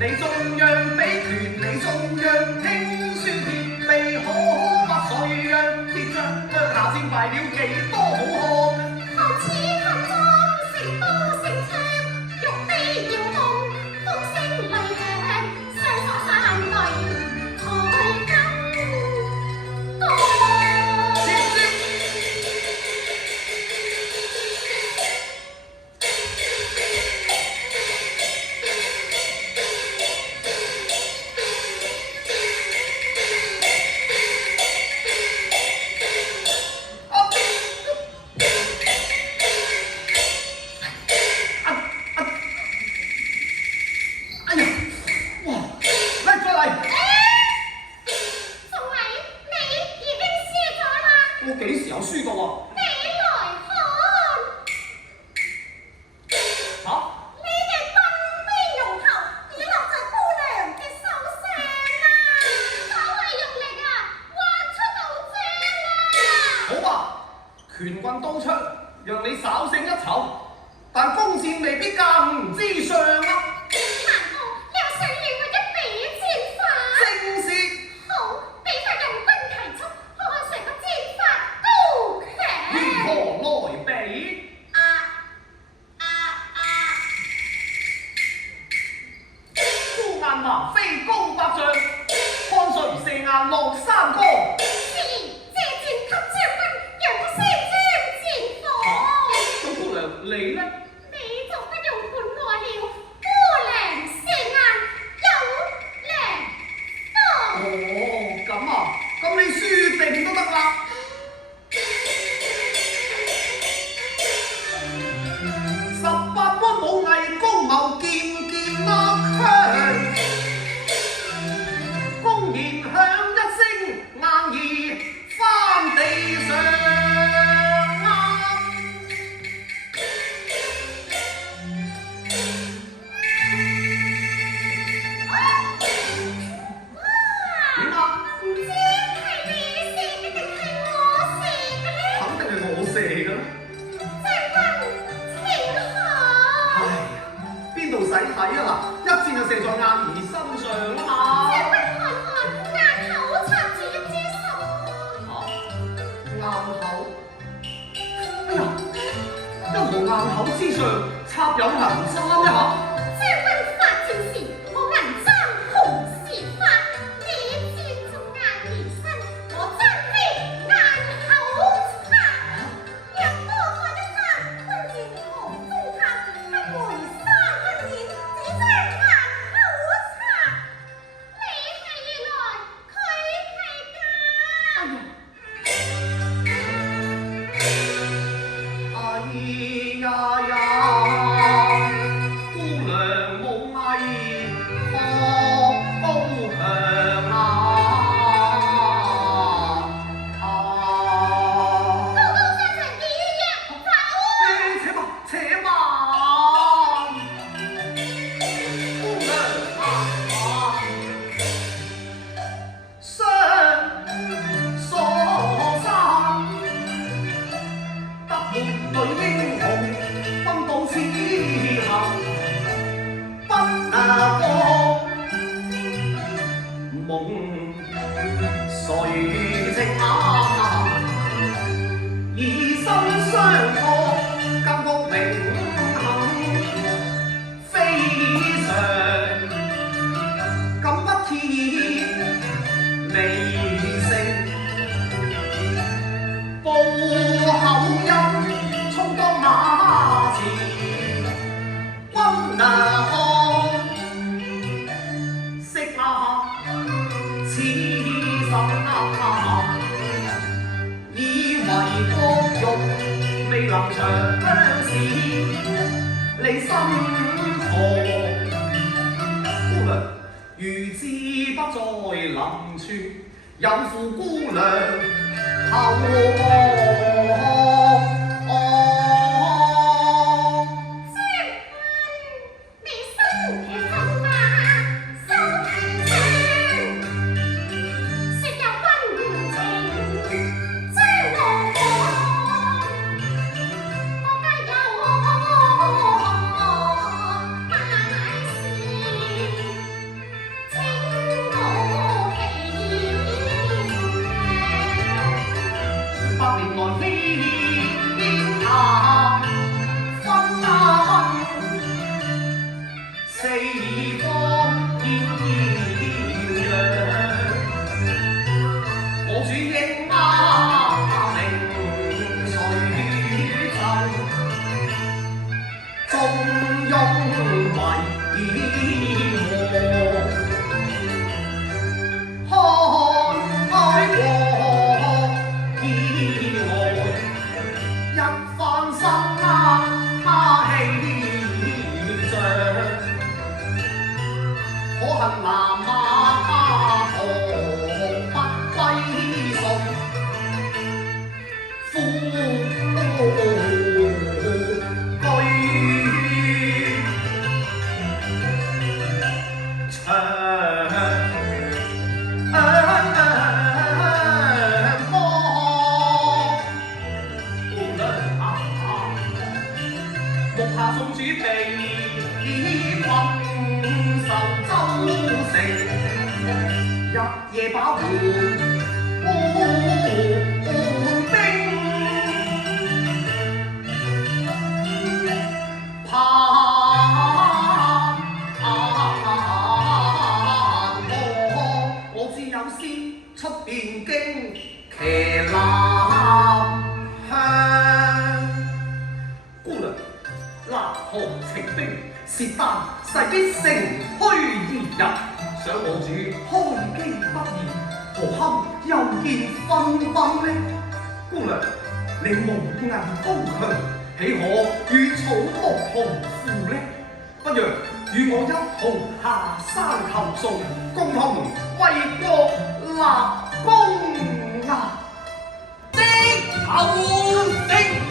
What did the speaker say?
理中央，比權利中央，聽說鐵臂可不採讓，鐵將腳下戰敗了幾多好漢。看似恨中成刀成槍，玉臂搖動，風聲雷響，雙鎖三對抬金戈。我幾時有輸過啊？你來看，你嘅軍威龍頭已落在姑娘嘅手上啦，稍為用力啊，挖出刀尖啦。好吧，拳棍刀槍，讓你稍勝一籌，但弓箭未必更之上啊！馬飛高百丈，看誰射眼落山崗。是借箭給將軍，讓他先將箭放。咁姑娘你呢？你就不用管我了，姑娘射眼有良方。咁啊，咁你輸定都得啦。18般武藝，高謀劍劍握槍。公然響一聲，硬兒翻地上啊！點啊？唔知係你射嘅定係我射嘅咧？肯定係我射嘅啦。將軍請下。唉，邊度使睇啊嗱，一箭就射在硬兒身上啦嘛。將軍看看，硬口插住一支針。硬口？哎呀，一無硬口之上插有銀針一下。將軍發箭時，我銀針紅時發，你箭中硬兒身，我針飛硬口插。若多看一針，quân箭何中插？不回三軍箭，只將硬口插。你係原來，佢係假。哎呀呀，姑娘武藝何高強高高上上以若走。且慢，且慢，姑娘雙鎖三，得伴侶英雄，奔到此行，不能忘夢誰情啊？以心相託，更覺榮幸，非常敢不鐵未成，報口音充當馬前，君啊看，惜下此心啊！以為國玉未能長相視，你心何？姑娘如知不在臨處，有負姑娘後望。你身騎駙馬，手提槍，說有軍情將我放，我家有大事。可恨南馬何不歸順？夫目下宋主被困守州城，日夜把援兵，我知有詩出邊京，騎南向。姑娘，南河情兵，薛丹勢必乘虛而入，想我主開機不義，何堪又見分崩呢？姑娘，你無銀高強，豈可與草木同負呢？不如與我一同下山求送，共同為國立功啊！的頭城。